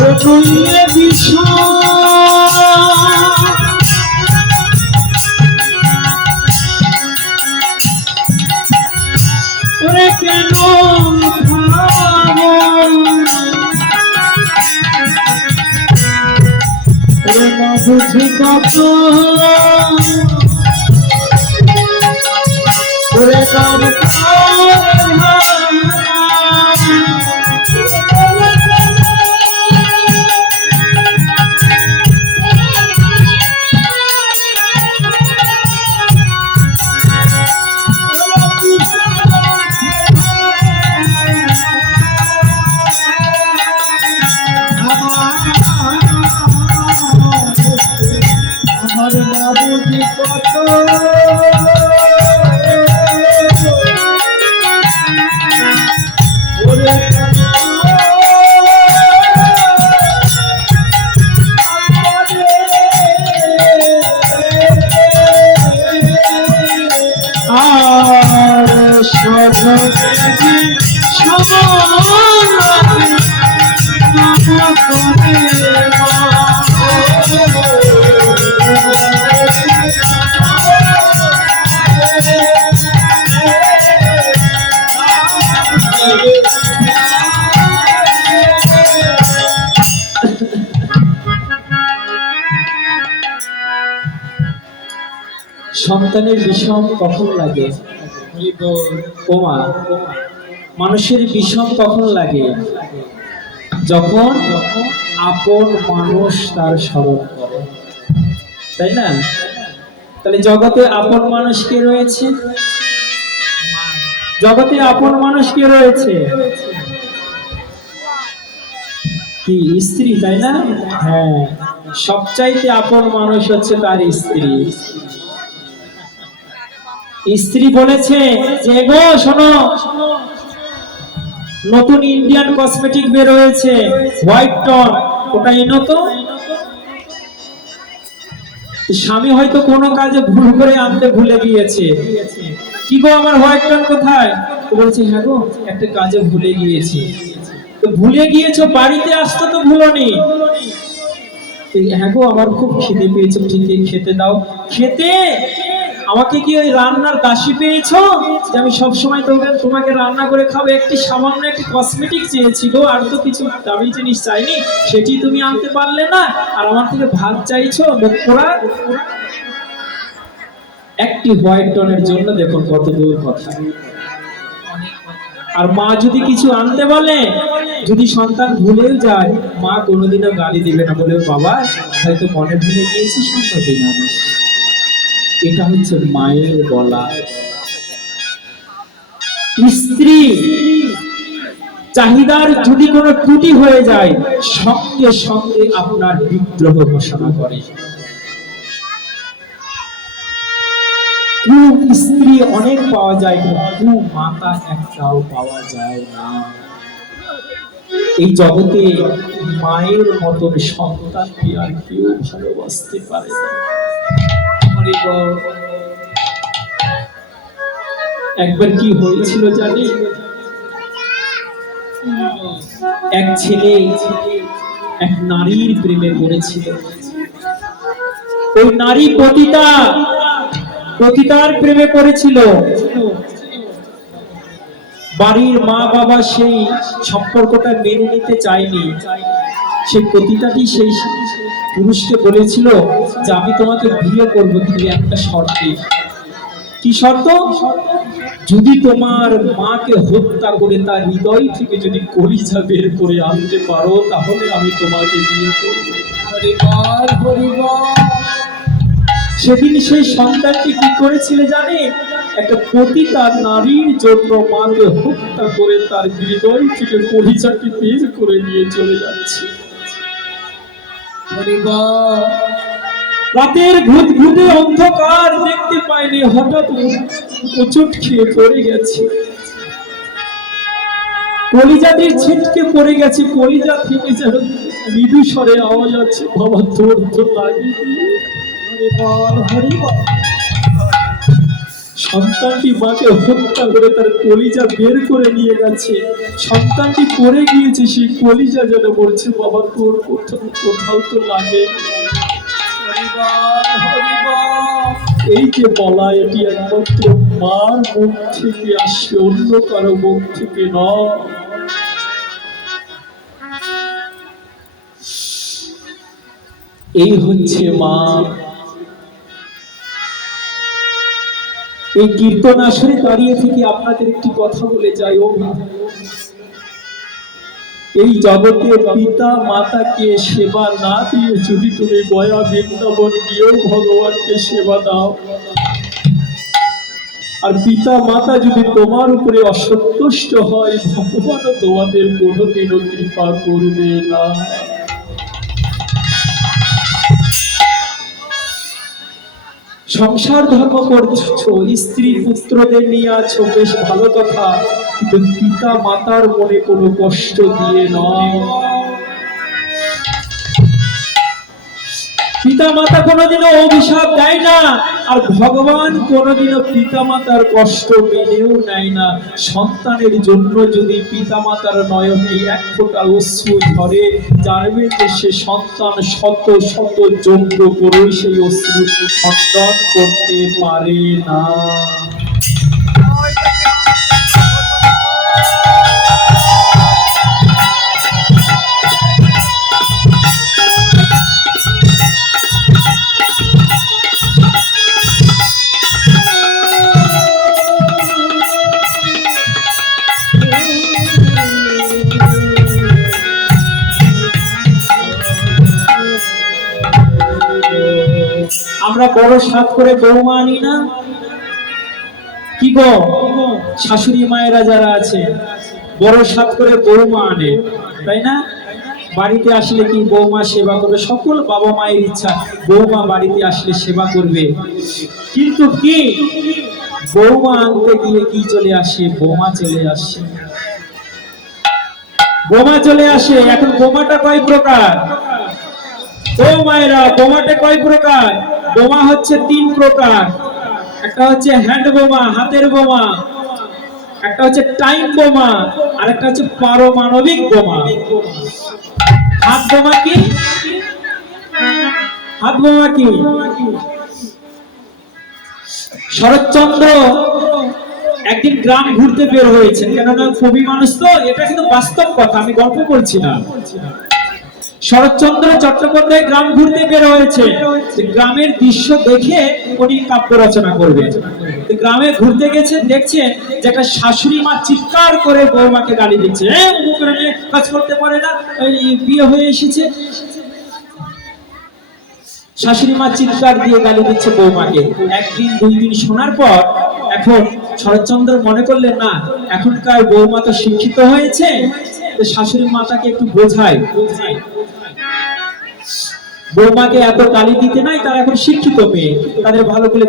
রতুলে বিষয় ওরে কেন ওরে না বুঝি কত ওরে কাম সন্তানের বিষম কখন লাগে? ওমা, মানুষের বিষম কখন লাগে? যখন আপন মানুষ তার স্মরণ করে, তাই না? তাহলে জগতে আপন মানুষ কে রয়েছে? জগতে আপন মানুষ কে রয়েছে? কি স্ত্রী, তাই না? হ্যাঁ, সবচাইতে আপন মানুষ হচ্ছে তার স্ত্রী। স্ত্রী বলেছে যে গো শোনো, নতুন ইন্ডিয়ান কসমেটিক বের হয়েছে হোয়াইট টন, ওটা এনো তো। স্বামী হয়তো কোনো কাজে ভুল করে আনতে ভুলে গিয়েছে। কি গো আমার হোয়াইট টন কোথায়? বলছে হ্যাঁ গো একটা কাজে ভুলে গিয়েছি। তো ভুলে গিয়েছো, বাড়িতে আসতে তো ভুলোনি। হ্যাঁ গো আমার খুব খিদে পেয়েছে, ঠিক খেতে দাও। খেতে আমাকে কি ওই রান্নার দাসী পেয়েছো যে আমি সবসময় তোমাকে রান্না করে খাবো? একটি সামান্য একটি কসমেটিক চেয়েছিল, আর তো কিছু দামি জিনিস চাইনি, সেটি তুমি আনতে পারলে না, আর আমার থেকে ভাত চাইছো মুখ পোড়া। একটি হোয়াইট টনের জন্য দেখুন কত দূর কথা। আর মা যদি কিছু আনতে বলে, যদি সন্তান ভুলেও যায়, মা কোনোদিনও গালি দিবে না, বলে বাবা হয়তো মনে ভুলে গিয়েছিস, দিন আনিস। এটা হচ্ছে মায়ের বলা। স্ত্রী চাহিদার যদি কোনো ত্রুটি হয়ে যায়, সঙ্গে সঙ্গে আপনার বিদ্রোহ ঘোষণা করে। স্ত্রী অনেক পাওয়া যায়, কিন্তু মাতা একটাও পাওয়া যায় না। এই জগতে মায়ের মতন সন্তানকে আর কেউ ভালোবাসতে পারে না। একবার কি হয়েছিল জানি? এক ছেলে এক নারীর প্রেমে পড়েছিল। ওই নারী পতিতার প্রেমে পড়েছিল। বাড়ির মা বাবা সেই সম্পর্কটা মেনে নিতে চায়নি। সেই পতিতাটি সেই পুরুষকে বলেছিল যে আমি তোমাকে বিয়ে করবো, কিন্তু একটা শর্তে। কি শর্ত? যদি তোমার মাকে হত্যা করে তার হৃদয় থেকে যদি কলিজা বের করে আনতে পারো, তাহলে আমি তোমাকে বিয়ে করব। সেদিন সেই সন্তানটি কি করেছিল জানে? একটা পতিতা নারীর জন্য মাকে হত্যা করে তার হৃদয় থেকে কলিজাটি বের করে নিয়ে চলে যাচ্ছে। রাতের ঘুটঘুটে অন্ধকার দেখতে পাইনি, হঠাৎ উচট খেয়ে পড়ে গেছে, কলিজাটি ছিটকে পড়ে গেছে, কলিজা থেকে যেন মৃদু স্বরে আওয়াজ আছে, বাবা তোর তো লাগে। সন্তানটি মাকে হত্যা করে তার কলিজা বের করে নিয়ে গেছে, সন্তানটি পড়ে গিয়েছে, সেই কলিজা যেন বলছে বাবা তোর কোথাও তো লাগে। এই যে বলা, এটি একমাত্র মার মুখ থেকে আসে, অন্য কারো মুখ থেকে নয়। এই হচ্ছে মা। এই কীর্তন আসরে দাঁড়িয়ে থেকে আপনাদের একটি কথা বলে যাই, ও এই জগতে পিতা মাতাকে সেবা না দিয়ে যদি তুমি গয়া বৃন্দাবন গিয়েও ভগবানকে সেবা দাও, আর পিতা মাতা যদি তোমার উপরে অসন্তুষ্ট হয়, ভগবানও তোমাদের কোনোদিনও কৃপা করবে না। সংসার ধর্ম করছো, স্ত্রী পুত্রদের নিয়ে আছো, বেশ ভালো কথা, কিন্তু পিতা মাতার মনে কোনো কষ্ট দিয়ে নয়। পিতা মাতা কোনোদিনও অভিশাপ দেয় না, আর ভগবান কোনোদিনও পিতা মাতার কষ্ট মেনেও নেয় না। সন্তানের জন্য যদি পিতা মাতার নয়নে এক ফোঁটা অশ্রু ঝরে, জানবে যে সে সন্তান শত শত যজ্ঞ করেও সেই অশ্রু খণ্ডন করতে পারে না। আমরা বড় সাত করে বৌমা আনি না, কি গো শাশুড়ি মায়েরা যারা আছে বড় সাত করে বৌমা আনে, তাই না? বাড়িতে আসলে কি বৌমা সেবা করবে, সকল বাবা মায়ের ইচ্ছা বৌমা বাড়িতে আসলে সেবা করবে, কিন্তু কি বৌমা আনতে গিয়ে কি চলে আসে, বোমা চলে আসে, বোমা চলে আসে। এখন বোমাটা কয় প্রকার ও মায়েরা? বোমাটা কয় প্রকার? বোমা হচ্ছে তিন প্রকার। একটা হচ্ছে হ্যান্ড বোমা, হাতের বোমা, একটা হচ্ছে টাইম বোমা, আর একটা হচ্ছে পারমাণবিক বোমা। হাত বোমা কি? হাত বোমা কি? শরৎচন্দ্র একদিন গ্রাম ঘুরতে বের হয়েছেন, কেননা কবি মানুষ তো, এটা কিন্তু বাস্তব কথা, আমি গল্প করছি না। শরৎচন্দ্র চট্টোপাধ্যায় গ্রাম ঘুরতে বের হয়েছে, গ্রামের দৃশ্য দেখে উনি কাব্য রচনা করবেন। গ্রামে ঘুরতে গেছেন, দেখছেন যে একটা শাশুড়ি মা চিৎকার করে বৌমাকে গালি দিচ্ছে, কাজ করতে পারে না, বিয়ে হয়ে এসেছে। শাশুড়ি মা চিৎকার দিয়ে গালি দিচ্ছে বৌমাকে। একদিন দুই দিন শোনার পর এখন শরৎচন্দ্র মনে করলেন, না এখনকার বৌমা তো শিক্ষিত হয়েছে, শাশুড়ি মাতাকে একটু বোঝায়, বৌমাকে এত গালি দিতে নাই, তারা এখন শিক্ষিত মেয়ে, তাদের ভালো করে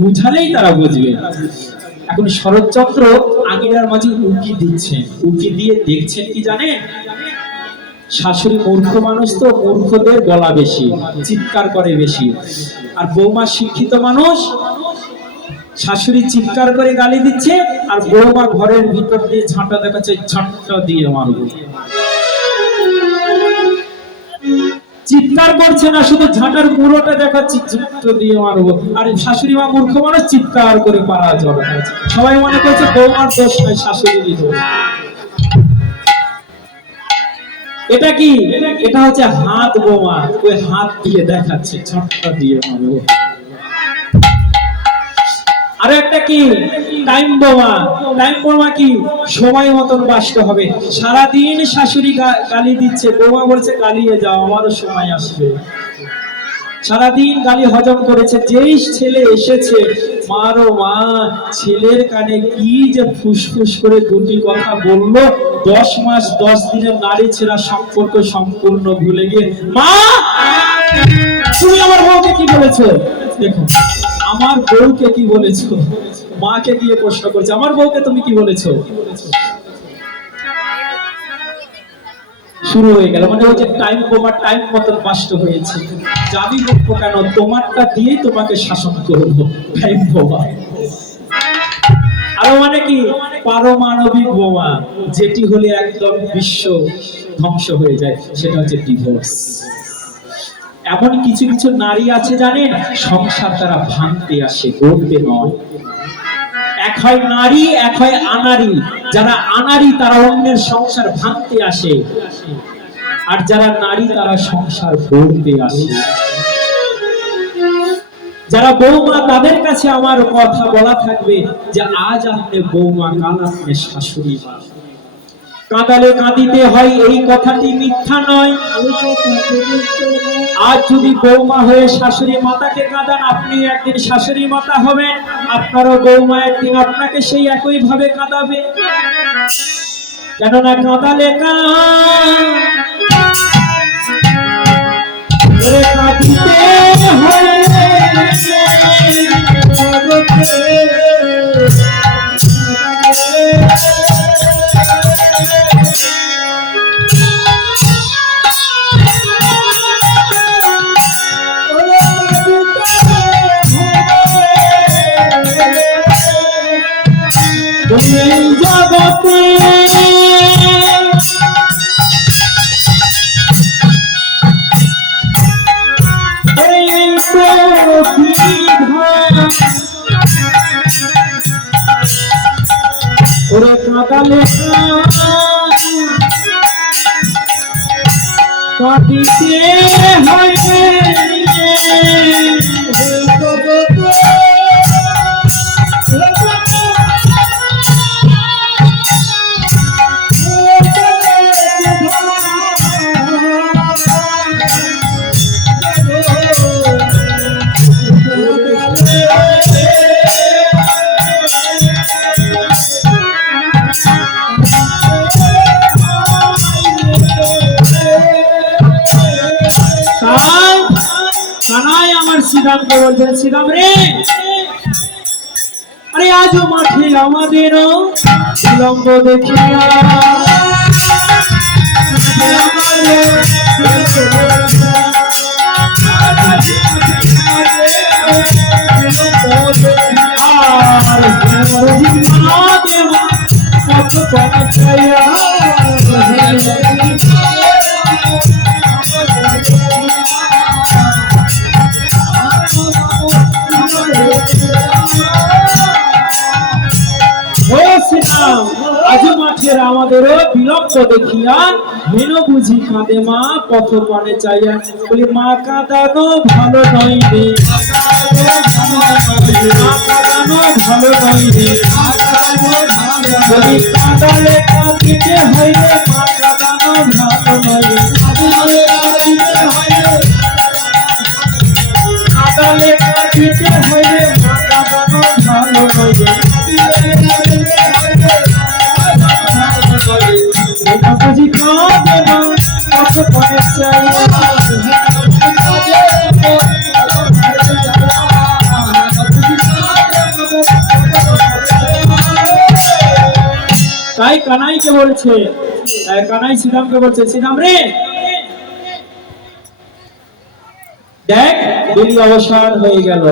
বুঝালেই তারা বুঝবে। এখন শরৎচন্দ্র আঙিনার মাঝে উকি দিচ্ছেন, উকি দিয়ে দেখছেন কি জানেন, শাশুড়ি মূর্খ মানুষ তো, মূর্খদের গলা বেশি, চিৎকার করে বেশি, আর বৌমা শিক্ষিত মানুষ, শাশুড়ি চিৎকার করে গালি দিচ্ছে আর বৌমা ঘরের ভিতর দিয়ে ঝাঁটা দেখাচ্ছে, ঝাঁটা দিয়ে মারবো। চিৎকার করছে না, শুধু ঝাঁটার মুড়োটা দেখাচ্ছে, ঝাঁটা দিয়ে মারবো। আর শাশুড়ি মা মূর্খ মানুষ চিৎকার করে পাড়া জড়ো করেছে। সবাই মনে করছে বৌমার দোষ নয়, শাশুড়িরই দোষ। এটা কি? এটা হচ্ছে হাত বোমা, ওই হাত দিয়ে দেখাচ্ছে, ঝাঁটা দিয়ে মারবো। আর একটা কি? টাইম বোমা। টাইম বোমা কি? সময় মতন বাঁচতে হবে। সারাদিন শাশুড়ি গালি দিচ্ছে, বৌমা বলছে গালিয়ে যাও, আমারও সময় আসবে। সারাদিন গালি হজম করেছে। যেই ছেলে এসেছে, মারো মা, ছেলের কানে কি যে ফুসফুস করে দুটি কথা বললো, 10 মাস 10 দিনের নারী ছেড়া সম্পর্ক সম্পূর্ণ ভুলে গিয়ে, মা তুমি আমার বউকে কি বলেছো? দেখো, আমার বউকে কি বলেছো? মাকে গিয়ে প্রশ্ন করছে, আমার বউকে তুমি কি বলেছো? শুরু হয়ে গেল, মানে ওই যে টাইম বোমার টাইম মতন নষ্ট হয়েছে। জানি বলবো কেন, তোমারটা দিয়ে তোমাকে শাসন করবো, টাইম বোমা। আরো মানে কি, পারমাণবিক বোমা, যেটি হলে একদম বিশ্ব ধ্বংস হয়ে যায়, সেটা হচ্ছে ডিভোর্স। এমন কিছু কিছু নারী আছে জানেন, সংসার তারা ভাঙতে আসে, গড়তে নয়। এক হয় নারী, এক হয় আনারি। যারা আনারি তারা অন্যের সংসার ভাঙতে আসে, আর যারা নারী তারা সংসার গড়তে আসে। যারা বৌমা, তাদের কাছে আমার কথা বলা থাকবে যে আজ আপনি বৌমা, কাল আপনি শাশুড়ি মা। কাঁদালে কাঁদিতে হয়, এই কথাটি মিথ্যা নয়। আজ যদি বৌমা হয়ে শাশুড়ি মাতাকে কাঁদান, আপনি একদিন শাশুড়ি মাতা হবেন, আপনারও বৌমা একদিন আপনাকে সেই একই ভাবে কাঁদাবে। কেননা কাঁদালে কাঁদিতে হয়। ওরে কাঁদালে কাঁদিতে হয়। কানাই আমার শ্রীরামকে বলছেন, শ্রীরাম রে, আরে আজও মাঠে আমাদেরও বিলম্ব দেখিয়া, আজ মাঠের আমাদেরও বিলম্ব দেখিয়া, হেন বুঝি কাঁদে মা পথ পানে চাইয়া। বলি মা কাঁদানো ভালো নয় রে, মা কাঁদানো ভালো নয় রে। বলি কাঁদালে কাঁদিতে হয় রে, মা কাঁদানো ভালো নয় রে। কাঁদালে কাঁদিতে হয় রে, মা কাঁদানো ভালো নয় রে। বুঝি কাঁদে মা পথ পানে চাইয়া। তাই কানাইকে বলছে, কানাই শ্রীরামকে বলছে, শ্রীরাম রে, দেখ দিলি অবসান হয়ে গেল।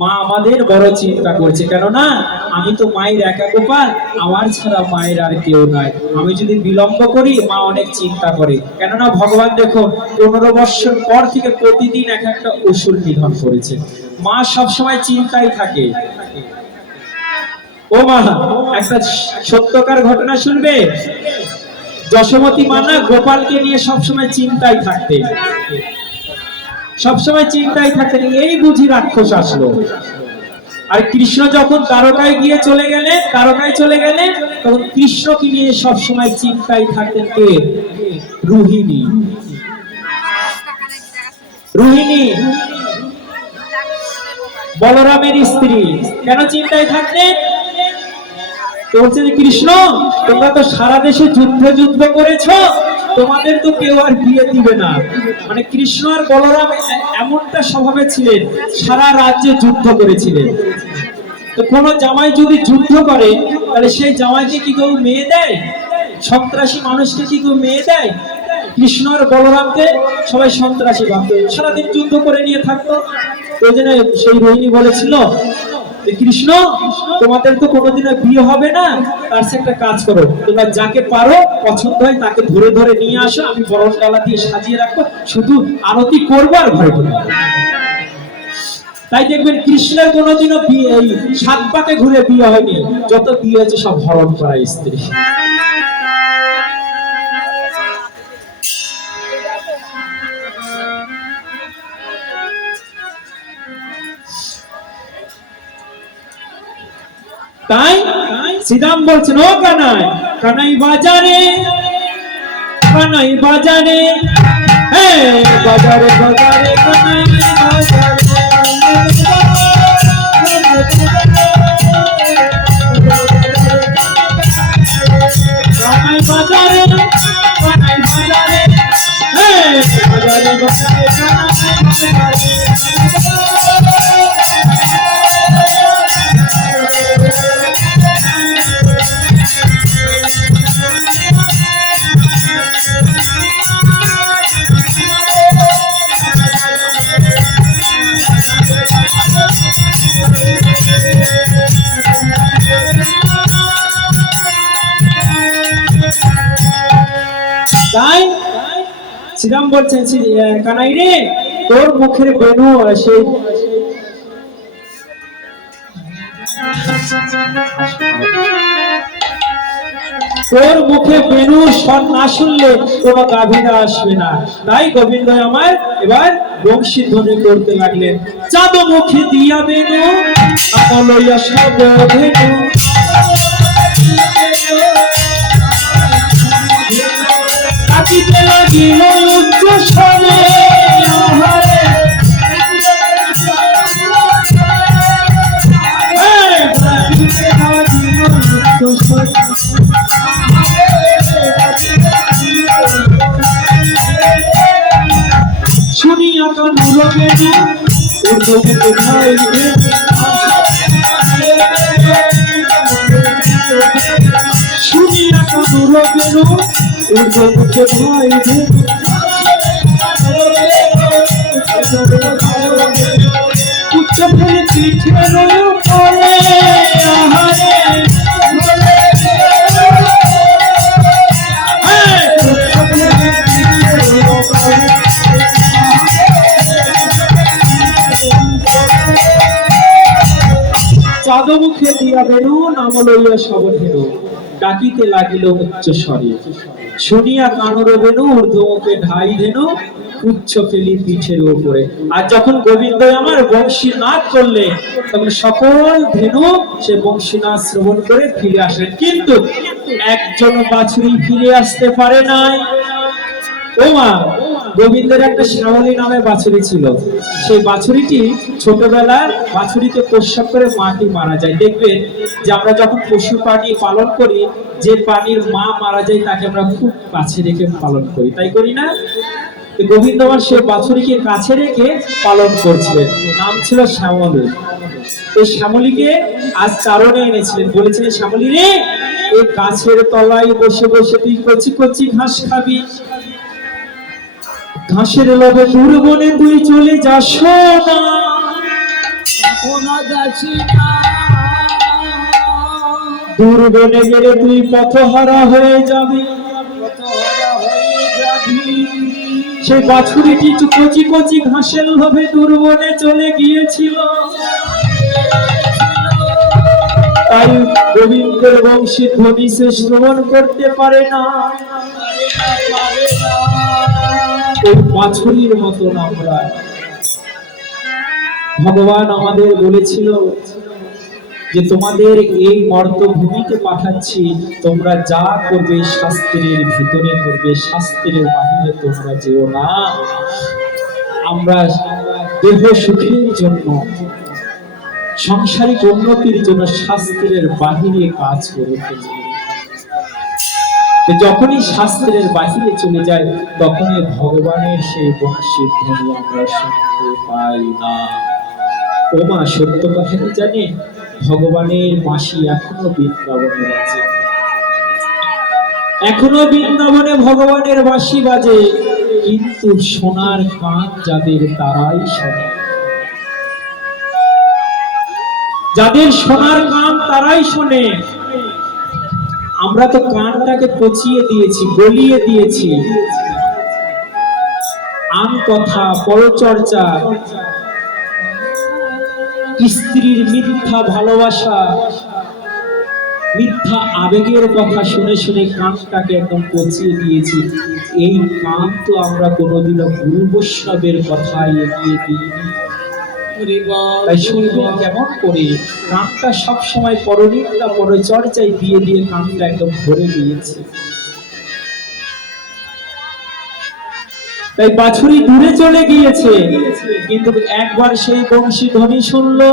মা আমাদের বড় চিন্তা করছে, কেননা আমি তো মায়ের একা গোপাল, আমার ছাড়া মায়ের আর কেউ নাই। আমি যদি বিলম্ব করি, মা অনেক চিন্তা করে। কেননা ভগবান দেখো 15 বছর পর থেকে প্রতিদিন এক একটা অসুর নিধন করেছে। মা সবসময় চিন্তায় থাকে। ও মা, একটা সত্যকার ঘটনা শুনবে। যশোমতী মা না গোপালকে নিয়ে সবসময় চিন্তায় থাকতেন, সবসময় চিন্তায় থাকতেন। এই বুঝি রাক্ষস আসলো। আর কৃষ্ণ যখন দ্বারকায় চলে গেলেন, তখন কৃষ্ণকে নিয়ে সবসময় চিন্তায় থাকতেন কে? রোহিণী। রোহিণী বলরামের স্ত্রী কেন চিন্তায় থাকলেন? বলছেন কৃষ্ণ, তোমরা তো সারা দেশে যুদ্ধ করেছো, তোমাদের তো কেউ আর বিয়ে দিবে না। মানে কৃষ্ণ আর বলরাম এমনটা স্বভাবে ছিলেন, সারা রাজ্যে যুদ্ধ করেছিলেন। তো কোন জামাই যদি যুদ্ধ করে, তাহলে সেই জামাইকে কি কেউ মেয়ে দেয়? সন্ত্রাসী মানুষকে কি কেউ মেয়ে দেয়? কৃষ্ণ আর বলরামকে সবাই সন্ত্রাসী ভাবতো, সারাদিন যুদ্ধ করে নিয়ে থাকতো। ওই জন্য সেই রোহিণী বলেছিল, কৃষ্ণ তোমাদের তো কোনোদিনও বিয়ে হবে না, তার সে একটা কাজ করো, তোমরা যাকে পারো পছন্দ হয় তাকে ধরে ধরে নিয়ে আসো, আমি বরণ ডালা দিয়ে সাজিয়ে রাখবো, শুধু আরতি করবো আর ঘরে ঢুকবো। তাই দেখবেন কৃষ্ণের কোনোদিনও বিয়ে এই 7 পাকে ঘুরে বিয়ে হয়নি, যত বিয়ে হয়েছে সব হরণ করা স্ত্রী। তাই শ্রীরাম বলছেন, ও কানাই, কানাই বাজারে, কানাই বাজারে, বাজারে বাজারে কানাই বাজারে, কানাই বাজারে, কানাই বাজারে, বাজারে বাজারে কানাই তাই শ্রীরাম বলছেন, কানাই রে, তোর মুখের বেনু সেই তোর মুখে বেনু স্বর না শুনলে কোনো গাভীরা আসবে না। তাই গোবিন্দ আমার এবার বংশী ধ্বনি করতে লাগলেন, চাঁদ মুখে দিয়া বেনু আমলইয়া সব ধেনু, কাটিতে লাগিল উচ্চ স্বরে, শুনিয়া কান রবেনু উর্ধ্বমুখে ধাই ধেনু, শুনিয়া কান রবেনু উর্ধ্বমুখে ধাই ধেনু, উচ্চ ফেলে পিঠে পরে আহারে, চাঁদমুখে দিয়া বেনু নাম লইয়া সব ধেনু, ডাকিতে লাগিল উচ্চ স্বরে, শুনিয়া কানর বেনু ঊর্ধ্বমুখে ঢাই ধেনু, উচ্চ ফেলি পিঠের উপরে। আর যখন গোবিন্দ আমার বংশী নাচ করলে, তখন সকল ধেনু সে বংশী নাচ শ্রবণ করে ফিরে আসলেন, কিন্তু একজন বাছুরি ফিরে আসতে পারে নাই। ও মা, গোবিন্দের একটা শ্যামলী নামে বাছুরি ছিল, সেই বাছুরিটি ছোটবেলার বাছুরিকে প্রসব করে মাটি মারা যায়। দেখবেন যে আমরা যখন পশু প্রাণী পালন করি, যে প্রাণীর মা মারা যায় তাকে আমরা খুব কাছে রেখে পালন করি, তাই করি না? গোবিন্দ আমার সেই বাছুরিকে কাছে রেখে পালন করছিলেন, নাম ছিল শ্যামলী। এই শ্যামলীকে আজ চারণে এনেছিলেন, বলেছিলেন, শ্যামলী রে, এই গাছের তলায় বসে বসে তুই কচি কচি ঘাস খাবি, ঘাসের লোভে দূর বনে তুই চলে যাস না, দূর বনে গেলে তুই পথহারা হয়ে যাবি। সেই বাছুরিটি কচি কচি ঘাসের লোভে দূর বনে চলে গিয়েছিল। তাই গোবিন্দের বংশী ধ্বনি সে শ্রবণ করতে পারে না। ওই বাছুরির মতন আমরা, ভগবান আমাদের বলেছিল যে তোমাদের এই মর্তভূমিতে পাঠাচ্ছি, তোমরা যা করবে শাস্ত্রের ভিতরে করবে, শাস্ত্রের বাহিরে তোমরা যেও না। আমরা দেহ সুখের জন্য, সাংসারিক উন্নতির জন্য শাস্ত্রের বাহিরে কাজ করে ফেলি। যখনই শাস্ত্রের বাহিরে চলে যায় তখনই ভগবানের সেই বংশীর ধ্বনি আমরা শুনতে পাই না। ও মা, সত্য কথা কি জানে? ভগবানের বাঁশি এখনো বৃন্দাবনে বাজে, এখনো বৃন্দাবনে ভগবানের বাঁশি বাজে, কিন্তু সোনার কান যাদের তারাই শোনে, যাদের সোনার কান তারাই শোনে। আমরা তো কানটাকে পচিয়ে দিয়েছি, গলিয়ে দিয়েছি। আম কথা, পরচর্চা, স্ত্রীর মিথ্যা ভালোবাসা, মিথ্যা আবেগের কথা শুনে শুনে কানটাকে একদম পচিয়ে দিয়েছি। এই কান তো আমরা কোনোদিনও গুরু বৈষ্ণবের কথায় এগিয়ে দিইনি। তাই শুনবেন কেমন করে? কানটা সবসময় পরনিন্দা পরচর্চায় দিয়ে দিয়ে কানটা একদম ভরে দিয়েছে। তাই বাছুরি দূরে চলে গিয়েছে, কিন্তু একবার সেই বংশী ধ্বনি শুনলো,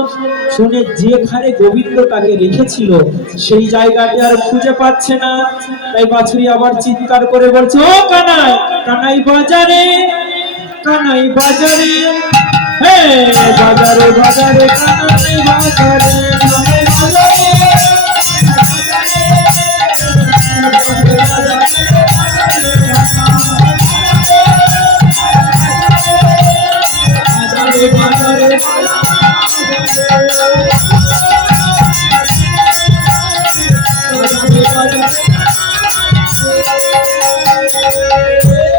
শুনে যেখানে গোবিন্দ তাকে রেখেছিল সেই জায়গাটি আর খুঁজে পাচ্ছে না। তাই বাছুরি আবার চিৎকার করে বলছে, ও কানাই, কানাই বাজারে, কানাই বাজারে, হে বাজারে বাজারে, কানাই বাজারে, কানাই বাজারে।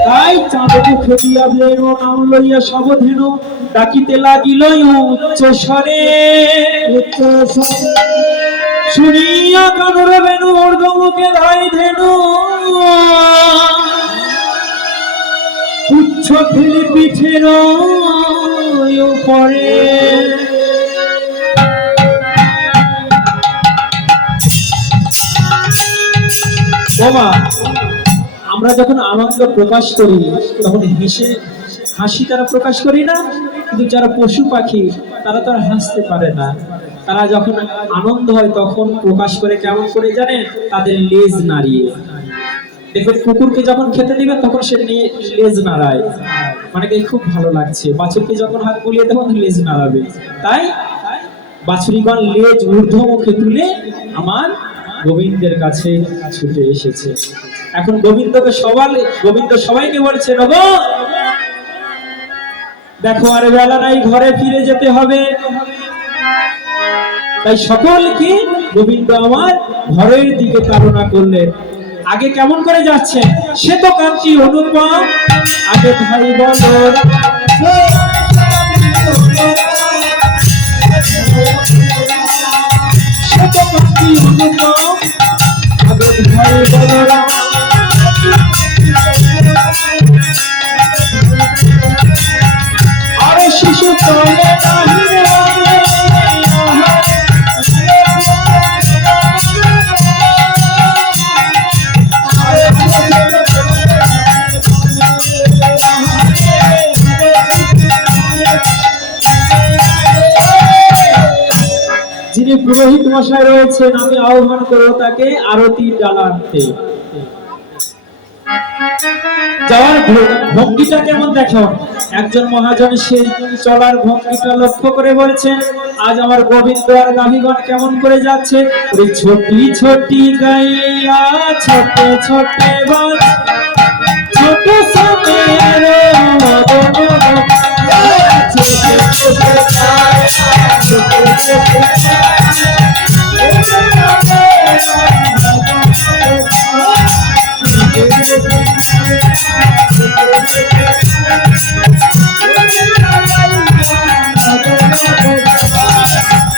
তাই চাঁদকে খেদিয়া বেরো নাম লইয়া সাবধেনু ডাকিতে লাগিল উচ্চ স্বরে, উচ্চ স্বরে শুনিয়া কানুর বেনু ঊর্ধ্বমুখে ধাই ধেনু, উচ্চ ফেলে পিঠের উপরে। বাবা, আমরা যখন আনন্দ প্রকাশ করি তখন হাসি তারা প্রকাশ করি না, কিন্তু যারা পশু পাখি তারা তো আর হাসতে পারে না। তারা যখন আনন্দ হয় তখন প্রকাশ করে কেমন করে জানেন? তাদের লেজ নাড়িয়ে। দেখবেন কুকুরকে যখন খেতে দিবেন তখন সে লেজ নাড়ায়, মানে খুব ভালো লাগছে। বাছুরকে যখন হাত বুলিয়ে তখন লেজ নাড়াবে। তাই বাছুরিগণ লেজ ঊর্ধ্বমুখে তুলে আমার গোবিন্দের কাছে ছুটে এসেছে। এখন গোবিন্দ সবাইকে বলছে, নগো দেখো আর বেলা নাই, ঘরে ফিরে যেতে হবে। তাই সকলকে গোবিন্দ আমার ঘরের দিকে তাড়না করলেন। আগে কেমন করে যাচ্ছে? সে তো কান্তি অনুপম, আগে ভাই বলো, সে তো কান্তি অনুপম, আগে ভাই বলো, আরে শিশু চলে যিনি পুরোহিত মশাই রয়েছেন, আমি আহ্বান করবো তাকে আরতির ডালা আনতে। যাওয়ার ভঙ্গিটা কেমন দেখো? একজন মহাজন সেই চলার ভঙ্গিটা লক্ষ্য করে বলছেন, আজ আমার গোবিন্দ আর গাভীগণ কেমন করে যাচ্ছে? ছোটি ছোটি গাইয়া ছোট ছোট বাজ, ছোট সামের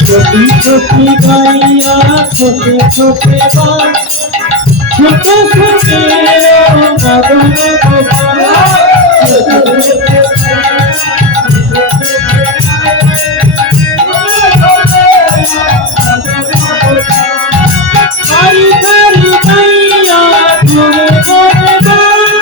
छोटी छोटी गाइया छोटे छोटे बाल, छोटे छोटे मगन हरी हरी गाइया छोटे छोटे बाल,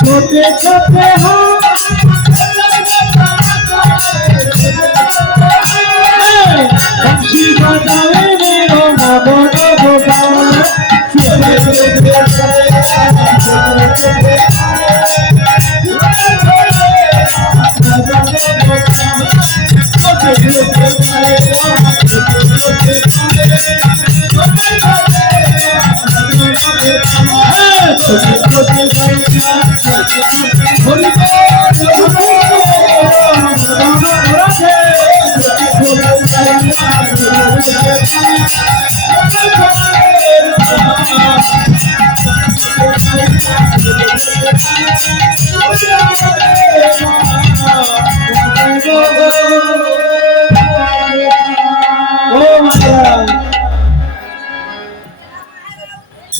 ছোটে ছোটে বংশী বাজাবে মেরো মদন গোপাল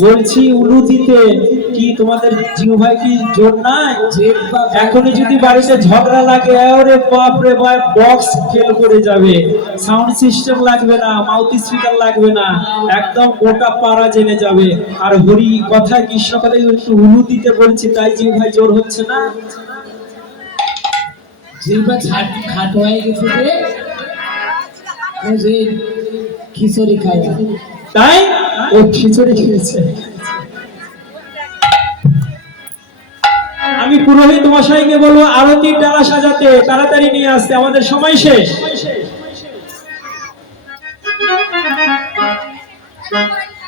বলছি উলু দিতে কি তোমাদের জিহ্বায় কি জোর নাই? এখনই যদি বাড়িতে ঝগড়া লাগে ওরে বাপ রে বাপ, বক্স ফেল করে যাবে, সাউন্ড সিস্টেম লাগবে না, মাউথ স্পিকার লাগবে না, একদম গোটা পাড়া জেনে যাবে। আর হরি কথা কৃষ্ণ কথা একটু উলু দিতে বলছি, তাই জিহ্বায় জোর হচ্ছে না। জিহ্বা খাটো হয়ে গেছে যে খিচুড়ি খায়, তাই ও খিচুড়ি খেয়েছে। আমি পুরোহিত মশাইকে বলবো আরতির ডালা সাজাতে, তাড়াতাড়ি নিয়ে আসতে, আমাদের সময় শেষ।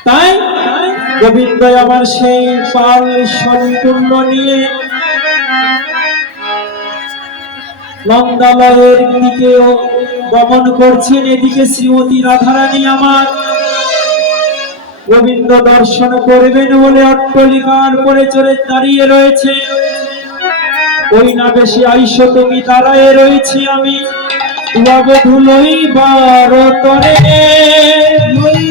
তাই গোবিন্দ আমার সেই পাল সম্পূর্ণ নিয়ে নন্দালয়ের দিকে গমন করছেন। এদিকে শ্রীমতী রাধারানী আমার গোবিন্দ দর্শন করবেন বলে অট্টালিকার পরে চড়ে দাঁড়িয়ে রয়েছে। ওই না বেশি আইস তুমি দাঁড়ায় রয়েছি আমি, ধুলোই বারো তরে তুই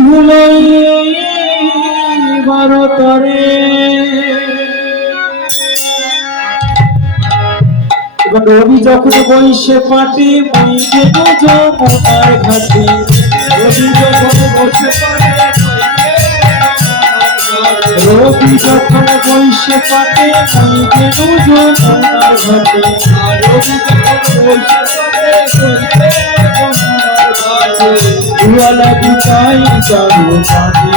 ধুলোই বারো তরে। রবি যখন বইসে পাটে মই যেন যমুনার ঘাটে, রবি যখন বসে রবি যখন বইসে পাটে মই যেন যমুনার ঘাটে, রবি যখন বইসে দুয়ালা দুটাই চারু পানে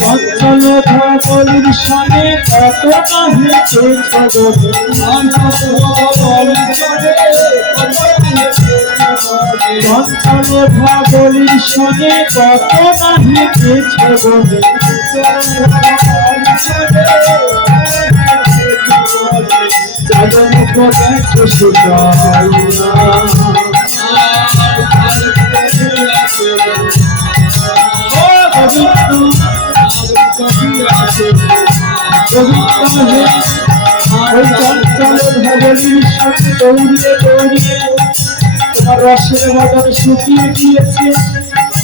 চঞ্চল ধবলির সনে কত না হেঁটে চঞ্চল ধবলির সনে কত না হেঁটে ছবনে চাঁদন করেছে সুতাই তোমার রসের বদন শুকিয়ে গিয়েছে,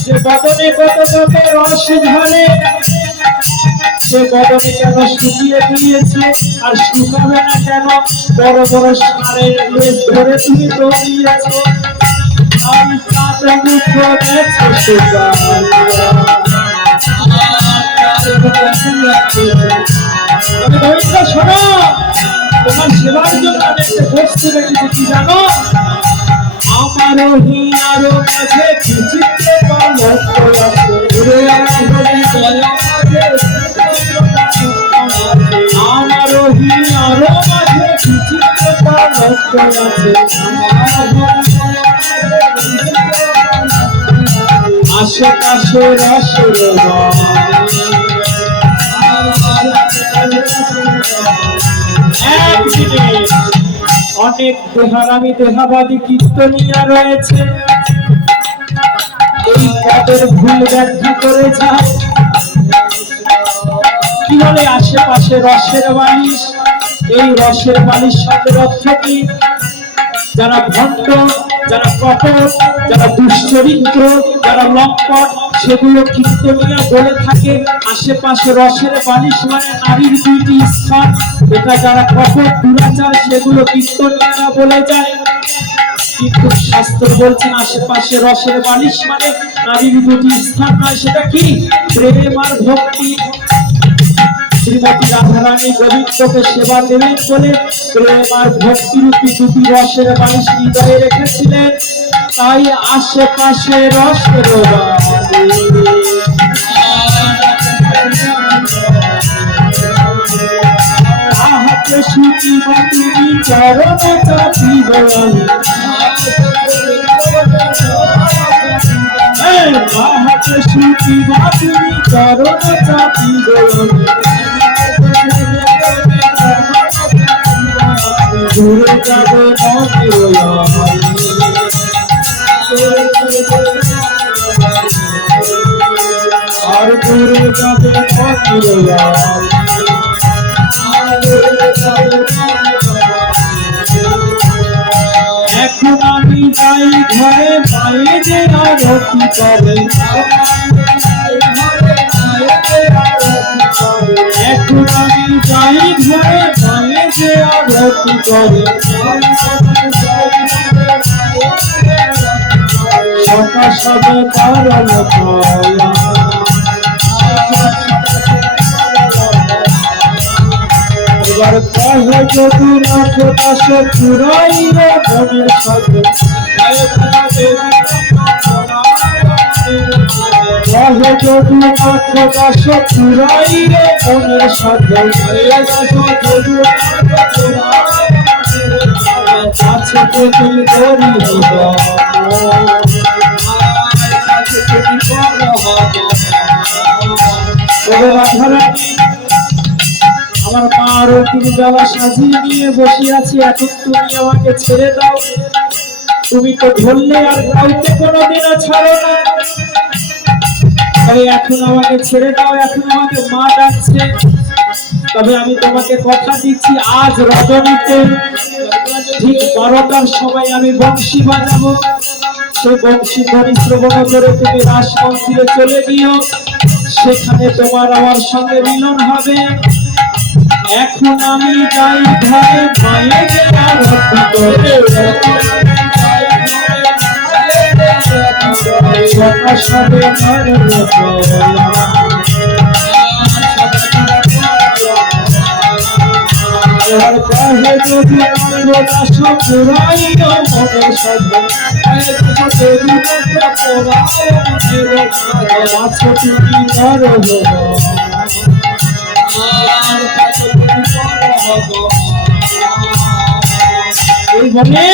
যে বদনে কত কত রস ঝরে, সে বদনে কেন শুকিয়ে গিয়েছে? আর শুকাবে না কেন? বড় বড় সারের লেজ ধরে তুমি দৌড়িয়েছো, আমি চাঁদ মুখ গেছে শুকা। শোনো, তোমার সেবার জন্য আমি একটা বস্তু রেখেছি, কি জানো? আমারও হিনারও কাছে বিচিত্র পালক আছে, আমারও হিনারও মাঝে বিচিত্র পালক আছে, আশেপাশে রসের অনেক দেহারামি দেহাবাদী কীর্তনিয়া রয়েছে, এই পদের ভুল ব্যাখ্যা করে যায়। কি বলে আশেপাশে রসের বালিশ? এই রসের বালিশ শব্দের অর্থ কি? যারা ভণ্ড, যারা কপট, যারা দুশ্চরিত্র, যারা লম্পট, সেগুলো কীর্তনিয়া বলে থাকে আশেপাশে রসের বালিশ মানে নারীর দুইটি স্থান। এটা যারা কপট দুরাচার, সেগুলো কীর্তনিয়ারা বলে যায়। কিন্তু শাস্ত্র বলছেন আশেপাশে রসের বালিশ মানে নারীর দুটি স্থান নয়, সেটা কি? প্রেম আর ভক্তি। শ্রীমতী রাধারানী গোবিন্দকে সেবা দেবেন বলে প্রেম আর ভক্তিরূপী দুটি রসের বালিশ হৃদয়ে রেখেছিলেন। তাই আশেপাশে রসের তাহাকে শুকিবা তুমি চরণ চাপিব আমি, তাহাকে শুকিবা তুমি চরণ চাপিব আমি, দূরে যাবে আর দূরে যাবে এখন আমি যাই ঘরে মায়ে যে আরতি করে, এখন আমি যাই ঘরে মায়ে যে আরতি করে, সকা সবে কারণ এবার কহে যদুনাথ দাস পুরাই রে মনের সাথে, কহে যদুনাথ দাস পুরাই রে মনের সাথে, আছে তুমি করি রাধারানী। আমার মা আরো 3 বেলা সাজিয়ে নিয়ে বসে আছে, এখন তুমি আমাকে ছেড়ে দাও। তুমি তো ধরলে আর কাউকে কোনোদিনও ছাড়ো না, তাই এখন আমাকে ছেড়ে দাও। এখন আমাকে মা ডাকছে, তবে আমি তোমাকে কথা দিচ্ছি আজ রজনীতে ঠিক 12টার সময় আমি বংশী বাজাবো। সেই বংশী ধ্বনি শ্রবণ করে তুমি রাস মন্দিরে চলে গিয়েও, সেখানে তোমার আমার সঙ্গে মিলন হবে। এখন আমি যাই ঘরে মায়ে যে আরতি করে, সকা সবে কারণ কহে যদুনাথ দাস পুরাই মনের সাথে, আছো তুমি নর এই বলে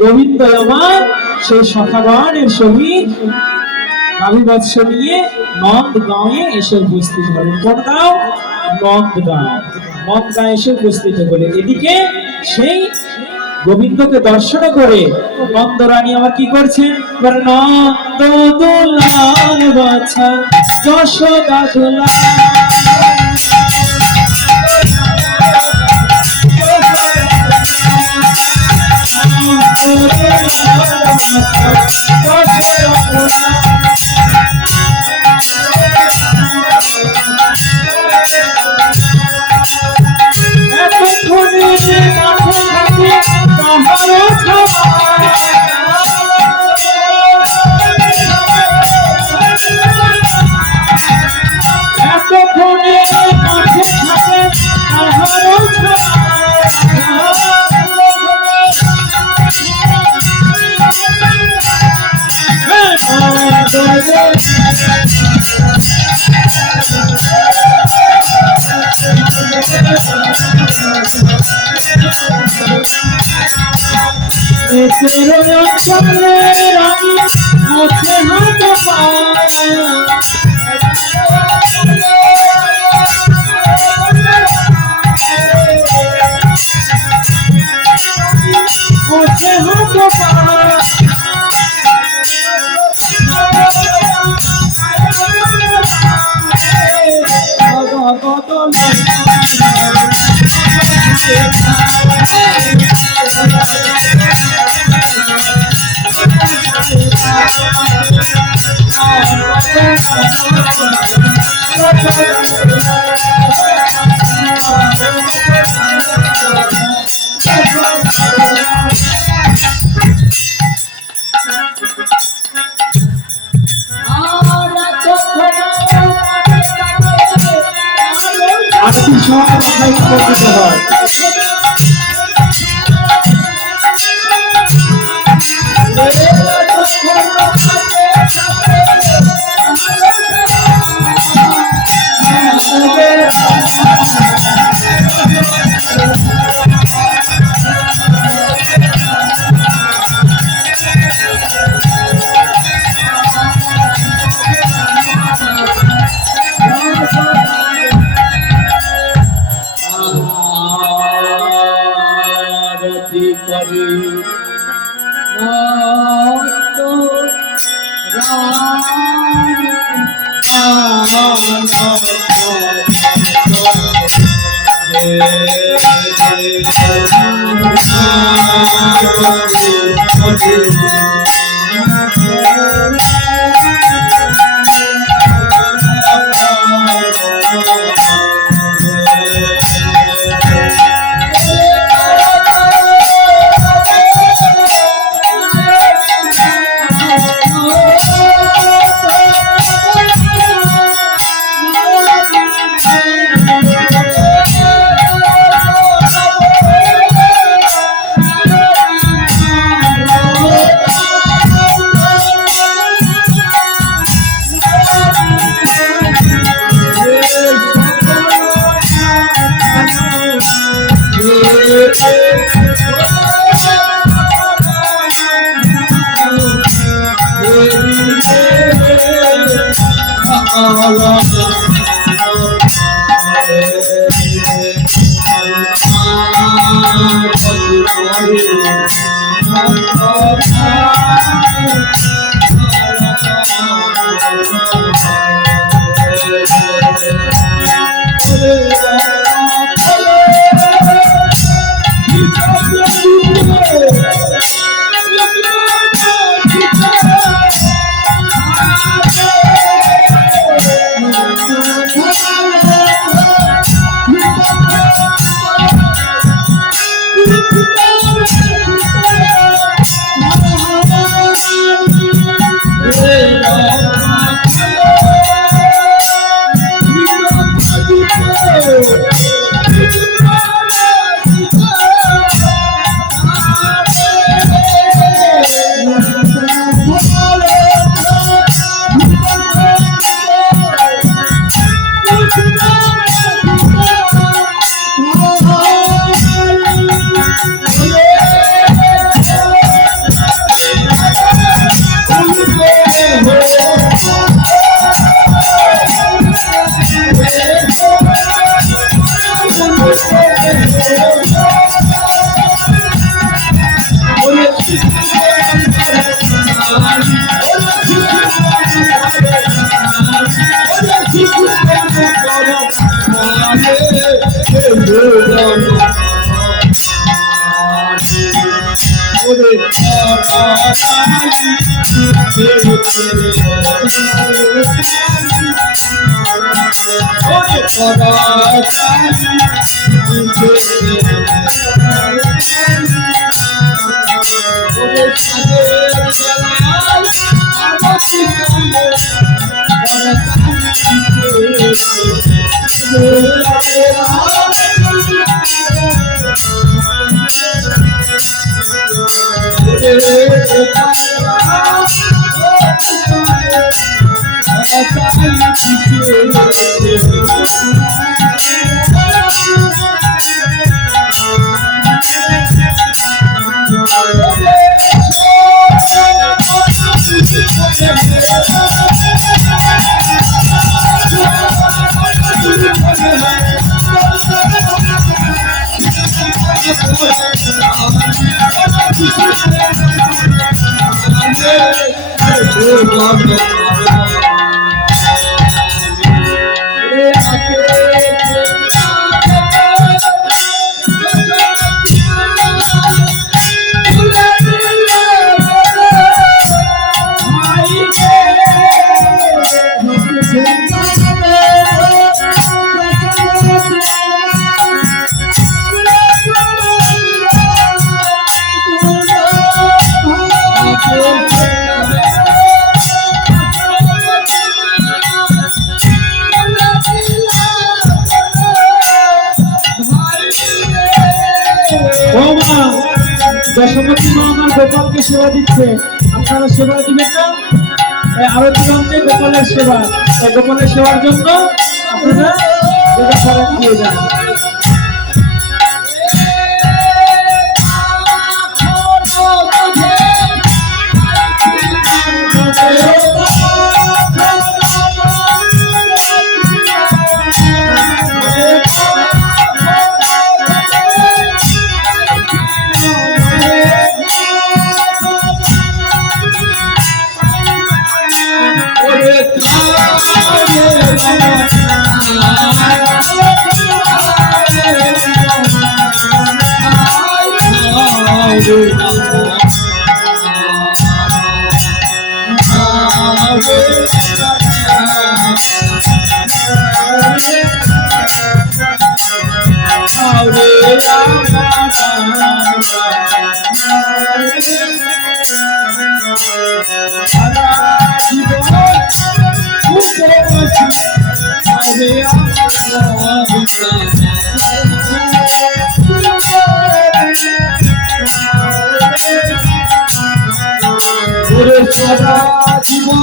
গোবিন্দ আমার সেই সখাগণের সহিত গাভী বৎস নিয়ে নন্দ গাঁয়ে এসে উপস্থিত হলেন। কোন গাঁও? নন্দ গাঁও। নন্দ গাঁয়ে এসে উপস্থিত হলে এদিকে সেই গোবিন্দকে দর্শন করে নন্দরানী আবার কি করছেন? নন্দ দোলার বাছা যশোদা দোলা, কথাই উত্তর দিতে হয়। আরতি করি নন্দ দশমতী মা আমার গোপালকে সেবা দিচ্ছে, আপনারা সেবা দিবেন না? এই আরতি মন্ত্রে গোপালের সেবা, এই গোপালের সেবার জন্য আপনারা যেটা করেন দিয়ে যান। সারা জীবন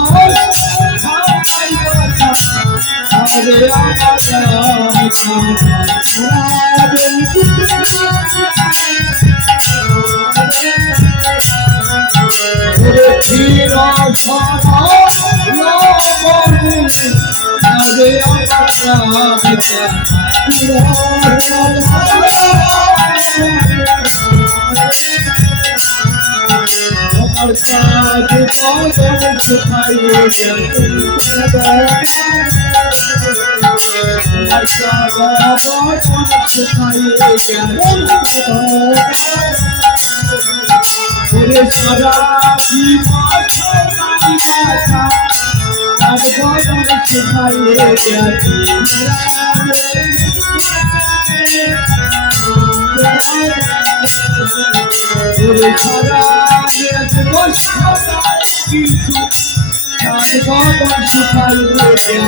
আমার কাজ বদন সুখাইয়ে আমার কাজ বদন সুখাইয়ে সারা জীবন সোনাই গাছা কাজ বদন সুখাইয়ে সারা কিছু কাজ বদন সুখাইয়ে